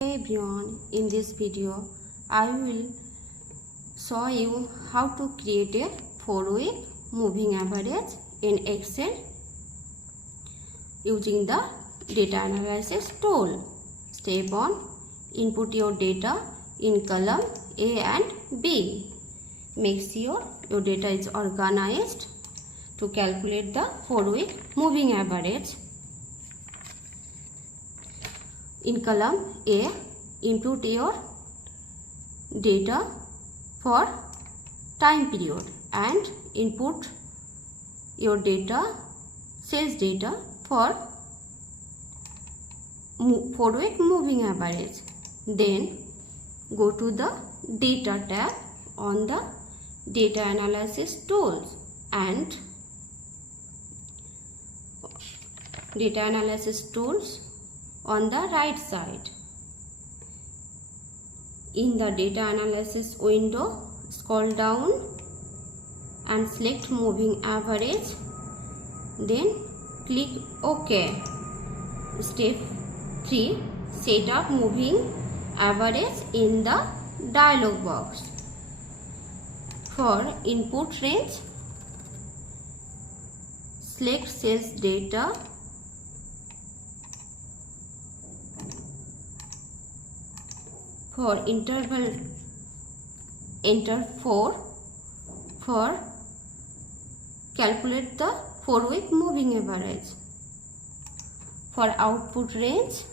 Hey everyone, in this video I will show you how to create a 4-week moving average in Excel using the data analysis tool. Step 1. Input your data in column A and B. Make sure your data is organized to calculate the 4-week moving average. In column A, input your data for time period and input your data, sales data for 4-week moving average. Then go to the data tab on the data analysis tools and data analysis tools on the right side. In the data analysis window, scroll down and select moving average, then click OK. Step 3. Set up moving average in the dialog box. For input range, select sales data. For interval, enter 4 for calculate the 4-week moving average. For output range,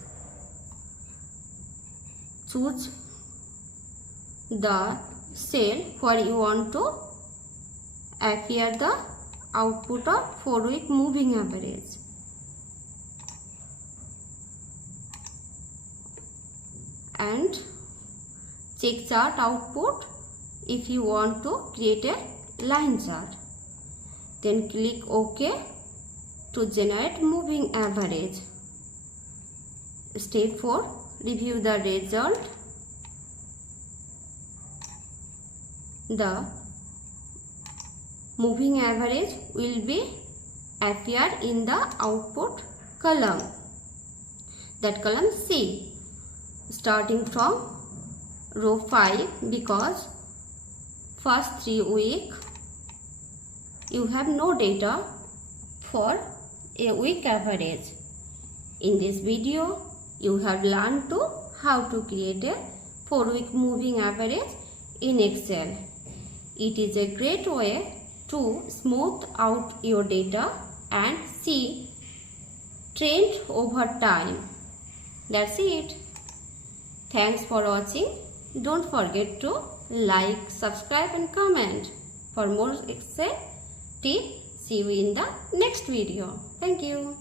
choose the cell where you want to appear the output of 4-week moving average. And check chart output if you want to create a line chart. Then click OK to generate moving average. Step 4. Review the result. The moving average will be appear in the output column. That column C. Starting from row 5, because first 3 weeks you have no data for a week average. In this video you have learned to how to create a 4-week moving average in Excel. It is a great way to smooth out your data and see trend over time. That's it. Thanks for watching. Don't forget to like, subscribe and comment for more Excel tips. See you in the next video. Thank you.